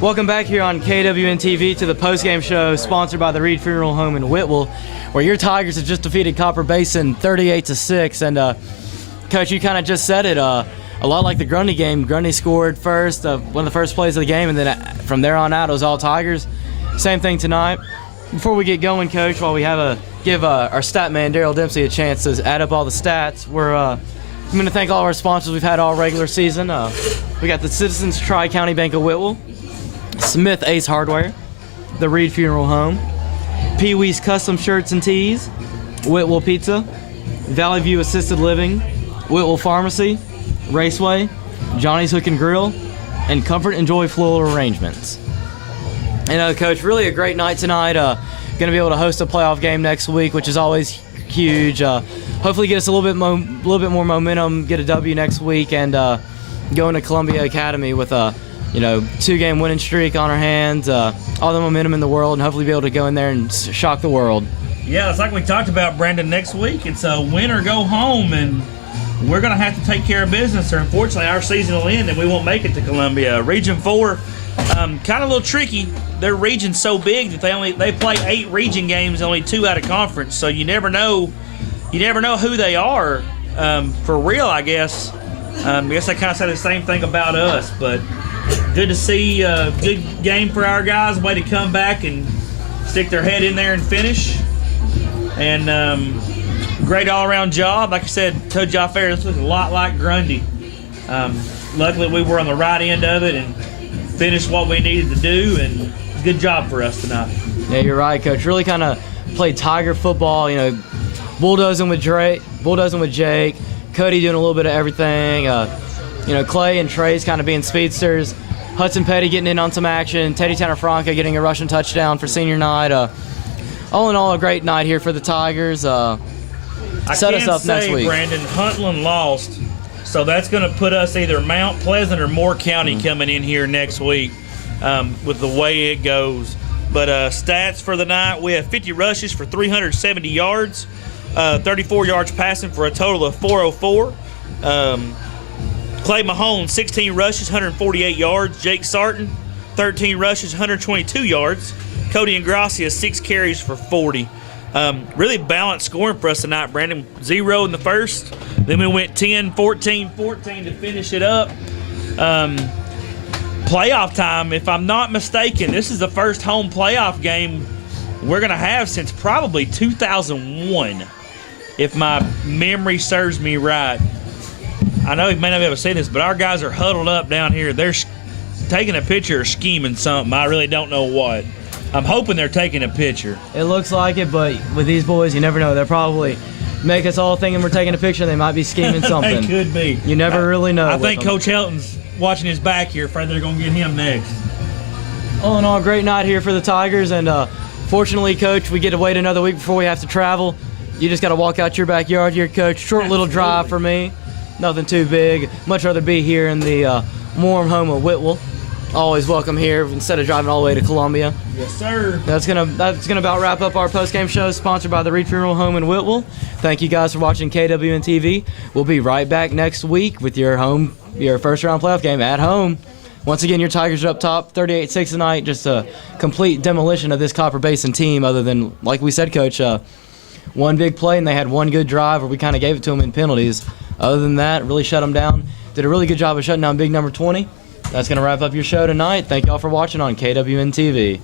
Welcome back here on KWN TV to the postgame show sponsored by the Reed Funeral Home in Whitwell, where your Tigers have just defeated Copper Basin 38-6. And Coach, you kind of just said it. A lot like the Grundy game. Grundy scored first, one of the first plays of the game, and then from there on out it was all Tigers. Same thing tonight. Before we get going, Coach, while we give our stat man Daryl Dempsey a chance to add up all the stats, I'm going to thank all of our sponsors we've had all regular season. We got the Citizens Tri-County Bank of Whitwell, Smith Ace Hardware, the Reed Funeral Home, Pee Wee's Custom Shirts and Tees, Whitwell Pizza, Valley View Assisted Living, Whitwell Pharmacy, Raceway, Johnny's Hook and Grill, and Comfort and Joy Floral Arrangements. And Coach, really a great night tonight. Going to be able to host a playoff game next week, which is always huge. Hopefully get us a little bit more momentum, get a W next week, and go into Columbia Academy with a 2-game winning streak on our hands, all the momentum in the world, and hopefully be able to go in there and shock the world. Yeah, it's like we talked about, Brandon. Next week, it's a win or go home, and we're going to have to take care of business, or unfortunately our season will end and we won't make it to Columbia. Region 4, kind of a little tricky. Their region's so big that they play 8 region games, only 2 out of conference, so you never know who they are for real, I guess. I guess they kind of say the same thing about us, but good to see a good game for our guys. Way to come back and stick their head in there and finish. And great all-around job. Like I said, told you off air, this looks a lot like Grundy. Luckily, we were on the right end of it and finished what we needed to do, and good job for us tonight. Yeah, you're right, Coach. Really kind of played Tiger football, bulldozing with Jake, Cody doing a little bit of everything, Clay and Trey's kind of being speedsters, Hudson Petty getting in on some action, Teddy Tanner Franca getting a rushing touchdown for senior night. All in all, a great night here for the Tigers. Set us up next week. Brandon, Huntland lost, so that's going to put us either Mount Pleasant or Moore County coming in here next week with the way it goes. But stats for the night, we have 50 rushes for 370 yards, 34 yards passing for a total of 404. Clay Mahone, 16 rushes, 148 yards. Jake Sarton, 13 rushes, 122 yards. Cody Ingracia, 6 carries for 40. Really balanced scoring for us tonight, Brandon. 0 in the first. Then we went 10, 14, 14 to finish it up. Playoff time, if I'm not mistaken, this is the first home playoff game we're going to have since probably 2001, if my memory serves me right. I know you may not be able to see this, but our guys are huddled up down here. They're taking a picture or scheming something. I really don't know what. I'm hoping they're taking a picture. It looks like it, but with these boys, you never know. They'll probably make us all thinking we're taking a picture. They might be scheming something. It could be. You never really know. I think Coach Helton's watching his back here, afraid they're going to get him next. All in all, great night here for the Tigers, and fortunately, Coach, we get to wait another week before we have to travel. You just got to walk out your backyard here, Coach. Short little drive for me. Nothing too big. Much rather be here in the warm home of Whitwell. Always welcome here instead of driving all the way to Columbia. Yes, sir. That's gonna about wrap up our postgame show sponsored by the Reed Funeral Home in Whitwell. Thank you guys for watching KWN TV. We'll be right back next week with your first round playoff game at home. Once again, your Tigers are up top 38-6 tonight. Just a complete demolition of this Copper Basin team, other than, like we said, Coach, one big play, and they had one good drive where we kind of gave it to them in penalties. Other than that, really shut them down. Did a really good job of shutting down big number 20. That's going to wrap up your show tonight. Thank you all for watching on KWN TV.